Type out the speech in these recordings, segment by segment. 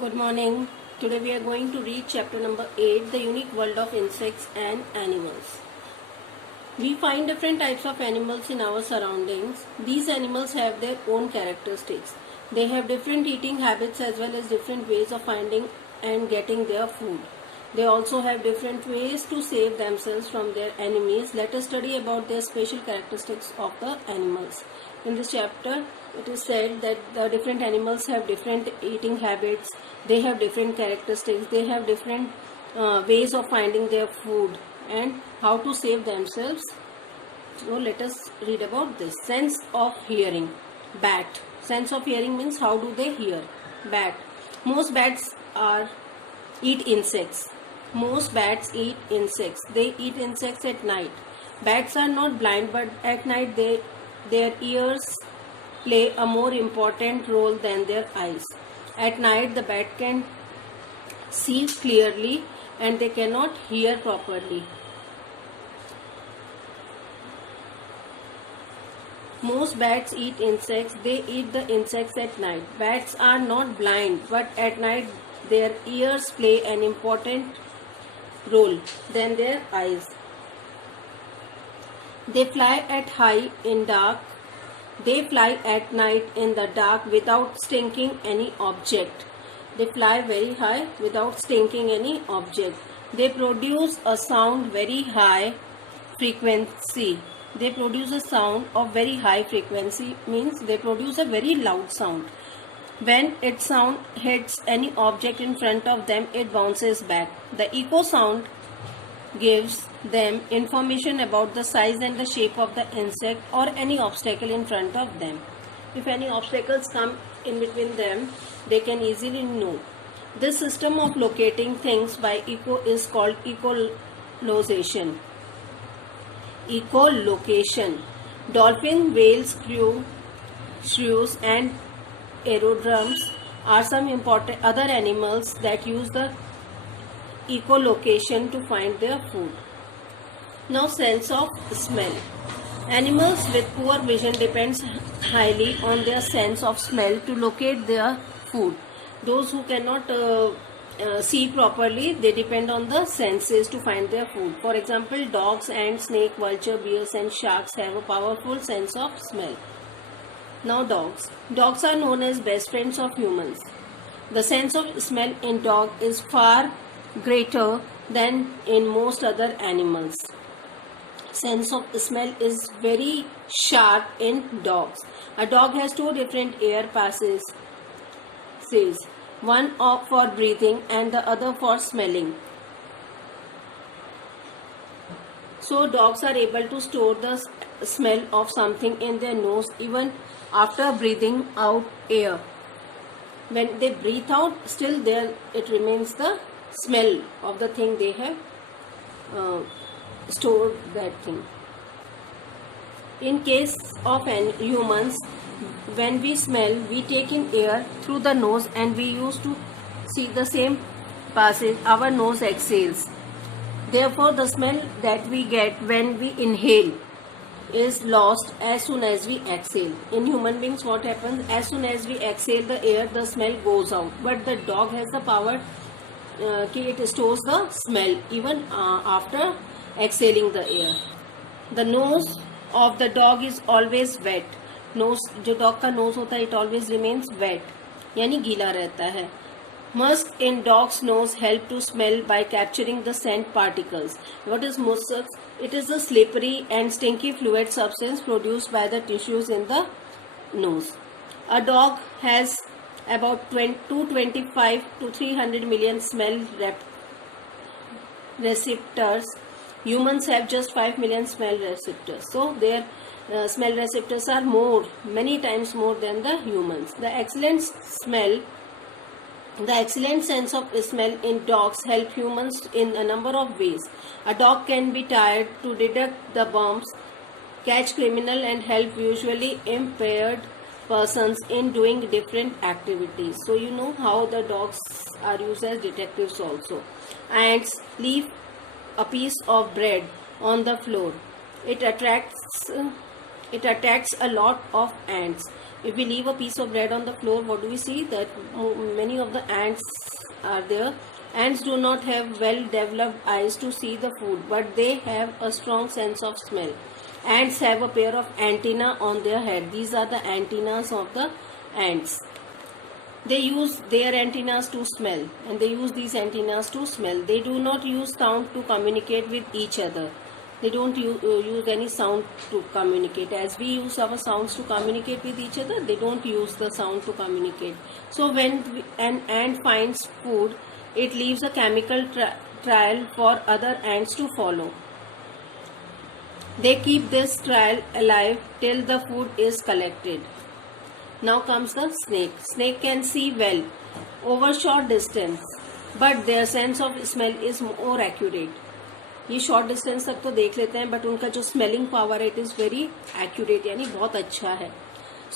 Good morning. Today we are going to read chapter number 8, The Unique World of Insects and Animals. We find different types of animals in our surroundings. These animals have their own characteristics. They have different eating habits as well as different ways of finding and getting their food. They also have different ways to save themselves from their enemies. Let us study about their special characteristics of the animals. In this chapter, it is said that the different animals have different eating habits, they have different characteristics, they have different ways of finding their food and how to save themselves. So let us read about this. Sense of hearing. Bat. Sense of hearing means how do they hear. Bat. Most bats eat insects. Most bats eat insects. They eat insects at night. Bats are not blind, but at night their ears play a more important role than their eyes. At night the bat can see clearly and they cannot hear properly. Most bats eat insects. They eat the insects at night. Bats are not blind, but at night their ears play an important role than their eyes. They fly at high in dark. They fly at night in the dark without stinking any object. They fly very high without stinking any object. They produce a sound very high frequency. They produce a sound of very high frequency means they produce a very loud sound. When its sound hits any object in front of them, it bounces back. The echo sound gives them information about the size and the shape of the insect or any obstacle in front of them. If any obstacles come in between them, they can easily know. This system of locating things by echo is called echolocation. Echolocation. Dolphin, whales, shrews and aerodromes are some important other animals that use the echolocation to find their food. Now, sense of smell. Animals with poor vision depends highly on their sense of smell to locate their food. Those who cannot see properly, they depend on the senses to find their food. For example, dogs, ants, snake, vulture, bears and sharks have a powerful sense of smell. Now, dogs. Dogs are known as best friends of humans. The sense of smell in dog is far greater than in most other animals. Sense of smell is very sharp in dogs. A dog has two different air passes, one for breathing and the other for smelling. So dogs are able to store the smell of something in their nose even after breathing out air. When they breathe out, still there it remains the smell of the thing they have stored that thing. In case of humans, when we smell, we take in air through the nose and we used to see the same passage our nose exhales. Therefore, the smell that we get when we inhale is lost as soon as we exhale. In human beings, what happens? As soon as we exhale the air, the smell goes out. But the dog has the power it stores the smell even after exhaling the air. The nose of the dog is always wet. Nose, जो dog का nose होता है, it always remains wet, यानी गीला रहता है. Musk in dog's nose help to smell by capturing the scent particles. What is musk? It is a slippery and stinky fluid substance produced by the tissues in the nose. A dog has about 225 to 300 million smell receptors. Humans have just 5 million smell receptors. So their smell receptors are many times more than the humans. The excellent sense of smell in dogs help humans in a number of ways. A dog can be tired to detect the bombs, catch criminal and help visually impaired persons in doing different activities. So you know how the dogs are used as detectives also. Ants leave a piece of bread on the floor. It attracts a lot of ants. If we leave a piece of bread on the floor, what do we see? That many of the ants are there. Ants do not have well developed eyes to see the food, but they have a strong sense of smell. Ants have a pair of antennae on their head. These are the antennas of the ants. They use their antennas to smell, and they use these antennas to smell. They do not use sound to communicate with each other. They don't use any sound to communicate. As we use our sounds to communicate with each other, they don't use the sound to communicate. So when an ant finds food, it leaves a chemical trail for other ants to follow. They keep this trail alive till the food is collected. Now comes the snake. Snake can see well over short distance, but their sense of smell is more accurate. ये short distance तक तो देख लेते हैं, but उनका जो smelling power it is very accurate, यानी बहुत अच्छा है.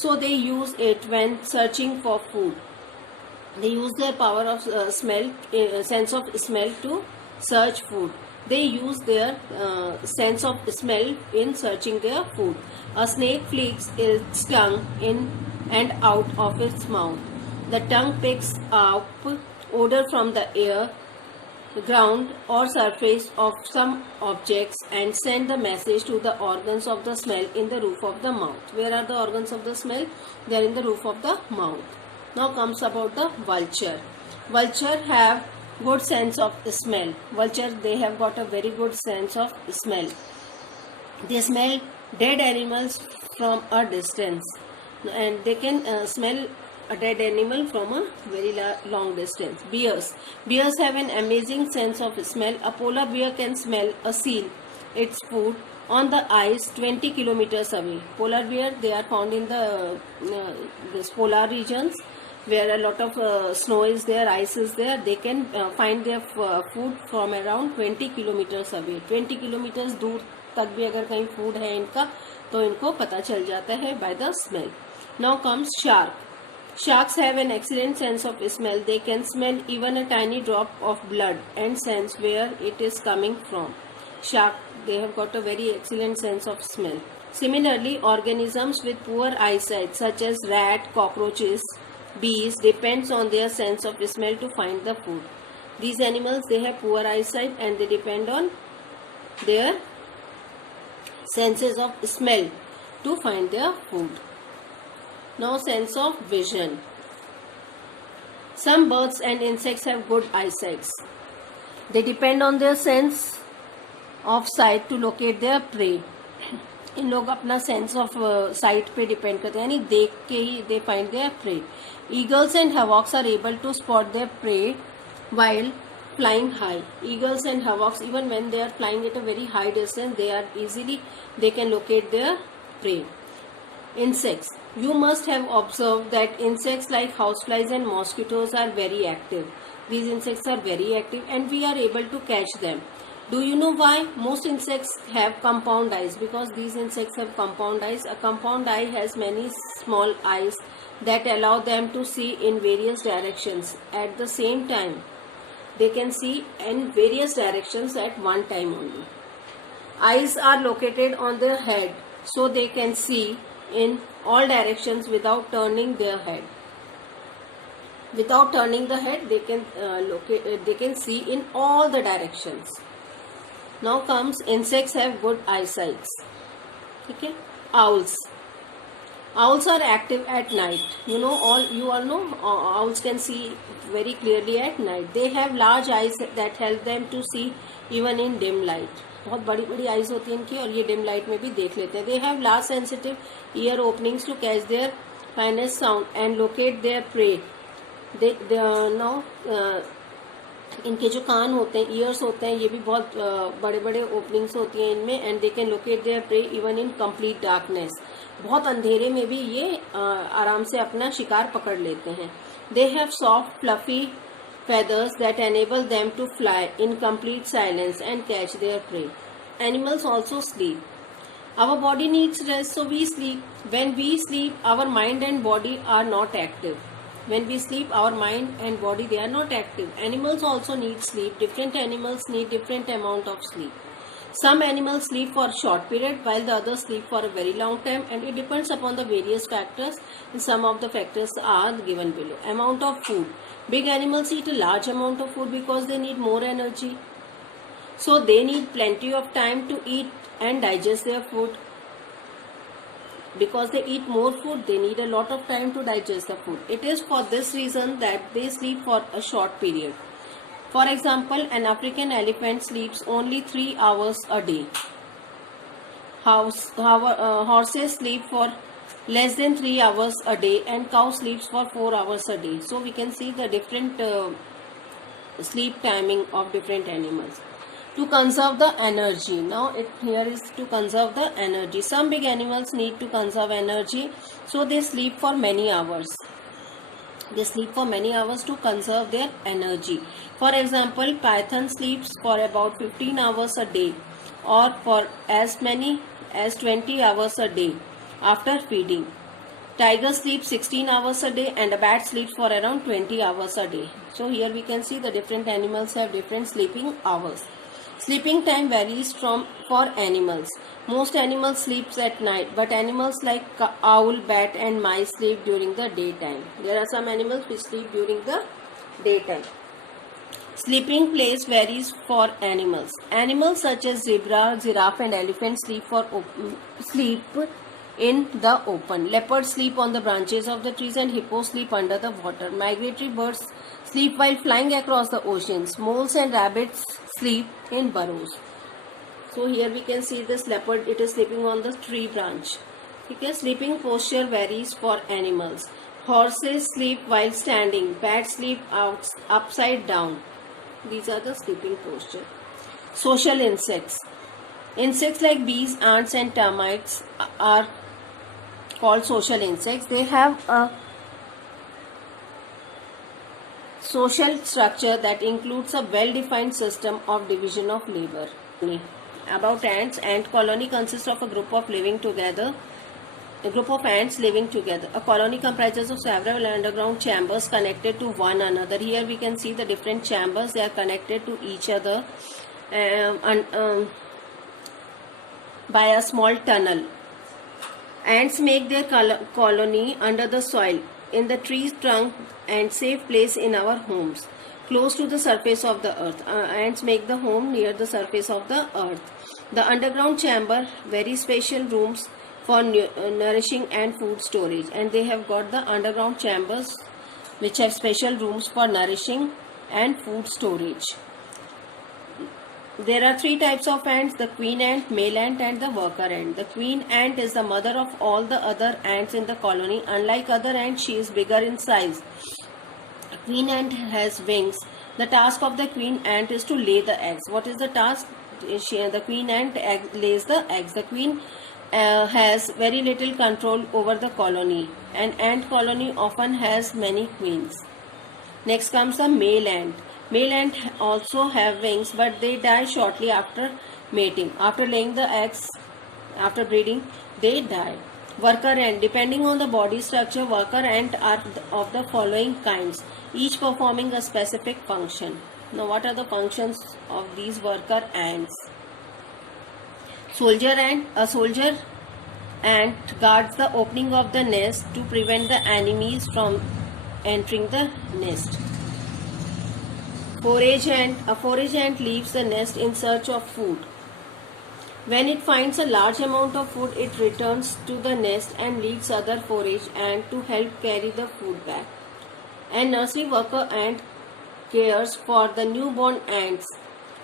So they use it when searching for food. They use their power of smell, sense of smell to search food. They use their sense of smell in searching their food. A snake flicks its tongue in and out of its mouth. The tongue picks up odor from the air, the ground or surface of some objects and send the message to the organs of the smell in the roof of the mouth. Where are the organs of the smell? They are in the roof of the mouth. Now comes about the vulture. Vulture have good sense of smell. Vulture, they have got a very good sense of smell. They smell dead animals from a distance, and they can smell a dead animal from a very long distance. Bears have an amazing sense of smell. A polar bear can smell a seal, its food, on the ice 20 kilometers away. Polar bear, they are found in this polar regions where a lot of snow is there, ice is there. They can find their food from around 20 kilometers away. 20 kilometers दूर तक भी अगर कहीं food है इनका, तो इनको पता चल जाता है by the smell. Now comes shark. Sharks have an excellent sense of smell. They can smell even a tiny drop of blood and sense where it is coming from. Shark, they have got a very excellent sense of smell. Similarly, organisms with poor eyesight such as rat, cockroaches, bees depends on their sense of smell to find the food. These animals, they have poor eyesight and they depend on their senses of smell to find their food. Now sense of vision. Some birds and insects have good eyesight. They depend on their sense of sight to locate their prey. इन लोग अपना sense of sight पे depend करते हैं, यानी देख के ही they find their prey. Eagles and hawks are able to spot their prey while flying high. Eagles and hawks, even when they are flying at a very high distance, they can locate their prey. Insects. You must have observed that insects like houseflies and mosquitoes are very active. These insects are very active and we are able to catch them. Do you know why? Most insects have compound eyes, because these insects have compound eyes. A compound eye has many small eyes that allow them to see in various directions at the same time. They can see in various directions at one time only. Eyes are located on their head, so they can see in all directions without turning their head. Without turning the head, they can see in all the directions. Now comes insects have good eyesight. Okay. Owls. Owls are active at night. You all know owls can see very clearly at night. They have large eyes that help them to see even in dim light. बहुत बड़ी बड़ी eyes होती हैं इनकी और ये dim light में भी देख लेते हैं. They have large sensitive ear openings to catch their finest sound and locate their prey. इनके जो कान होते हैं, ईयर्स होते हैं, ये भी बहुत बड़े बड़े ओपनिंग्स होती हैं इनमें. And they can locate there pray even in complete darkness. बहुत अंधेरे में भी ये आराम से अपना शिकार पकड़ लेते हैं. They have soft fluffy feathers that enable them to fly in complete silence and catch their prey. Animals also sleep. Our body needs rest, so we sleep. When we sleep, our mind and body are not active. When we sleep, our mind and body, they are not active. Animals also need sleep. Different animals need different amount of sleep. Some animals sleep for a short period while the others sleep for a very long time, and it depends upon the various factors. Some of the factors are given below. Amount of food. Big animals eat a large amount of food because they need more energy. So they need plenty of time to eat and digest their food. Because they eat more food, they need a lot of time to digest the food. It is for this reason that they sleep for a short period. For example, an African elephant sleeps only 3 hours a day. Horses sleep for less than 3 hours a day, and cow sleeps for 4 hours a day. So we can see the different sleep timing of different animals. To conserve the energy. Now here is to conserve the energy. Some big animals need to conserve energy, so they sleep for many hours. They sleep for many hours to conserve their energy. For example, python sleeps for about 15 hours a day, or for as many as 20 hours a day after feeding. Tiger sleeps 16 hours a day, and a bat sleeps for around 20 hours a day. So here we can see the different animals have different sleeping hours. Sleeping time varies for animals. Most animals sleep at night, but animals like owl, bat and mice sleep during the daytime. There are some animals which sleep during the daytime. Sleeping place varies for animals. Animals such as zebra, giraffe and elephant sleep in the open. Leopards sleep on the branches of the trees, and hippos sleep under the water. Migratory birds sleep while flying across the oceans. Moles and rabbits sleep in burrows. So here we can see this leopard, it is sleeping on the tree branch. Okay, sleeping posture varies for animals. Horses sleep while standing. Bats sleep upside down. These are the sleeping posture. Social insects. Insects like bees, ants and termites are called social insects. They have a social structure that includes a well-defined system of division of labor. About ants, ant colony consists of a group of ants living together. A colony comprises of several underground chambers connected to one another. Here we can see the different chambers. They are connected to each other by a small tunnel. Ants make their colony under the soil, in the tree trunk and safe place in our homes, close to the surface of the earth. Ants make the home near the surface of the earth. The underground chamber, very special rooms for nourishing and food storage, and they have got the underground chambers which have special rooms for nourishing and food storage. There are 3 types of ants: the queen ant, male ant and the worker ant. The queen ant is the mother of all the other ants in the colony. Unlike other ants, she is bigger in size. A queen ant has wings. The task of the queen ant is to lay the eggs. What is the task? The queen ant lays the eggs. The queen has very little control over the colony. An ant colony often has many queens. Next comes the male ant. Male ant also have wings, but they die shortly after mating. After laying the eggs, after breeding, they die. Worker ant. Depending on the body structure, worker ant are of the following kinds, each performing a specific function. Now, what are the functions of these worker ants? Soldier ant. A soldier ant guards the opening of the nest to prevent the enemies from entering the nest. Forage ant. A forage ant leaves the nest in search of food. When it finds a large amount of food, it returns to the nest and leads other forage ant to help carry the food back. A nursery worker ant cares for the newborn ants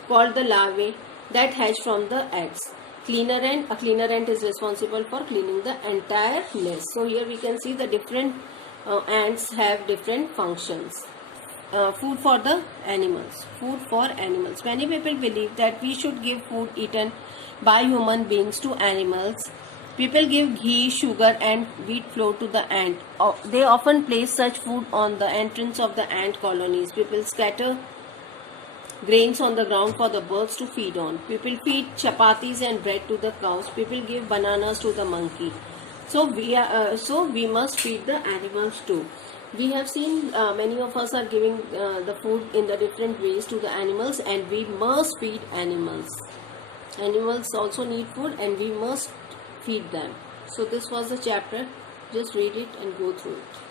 called the larvae that hatch from the eggs. Cleaner ant. A cleaner ant is responsible for cleaning the entire nest. So here we can see the different ants have different functions. Food for the animals. Food for animals. Many people believe that we should give food eaten by human beings to animals. People give ghee, sugar and wheat flour to the ant. They often place such food on the entrance of the ant colonies. People scatter grains on the ground for the birds to feed on. People feed chapatis and bread to the cows. People give bananas to the monkey. So we must feed the animals too. We have seen many of us are giving the food in the different ways to the animals, and we must feed animals. Animals also need food and we must feed them. So this was the chapter. Just read it and go through it.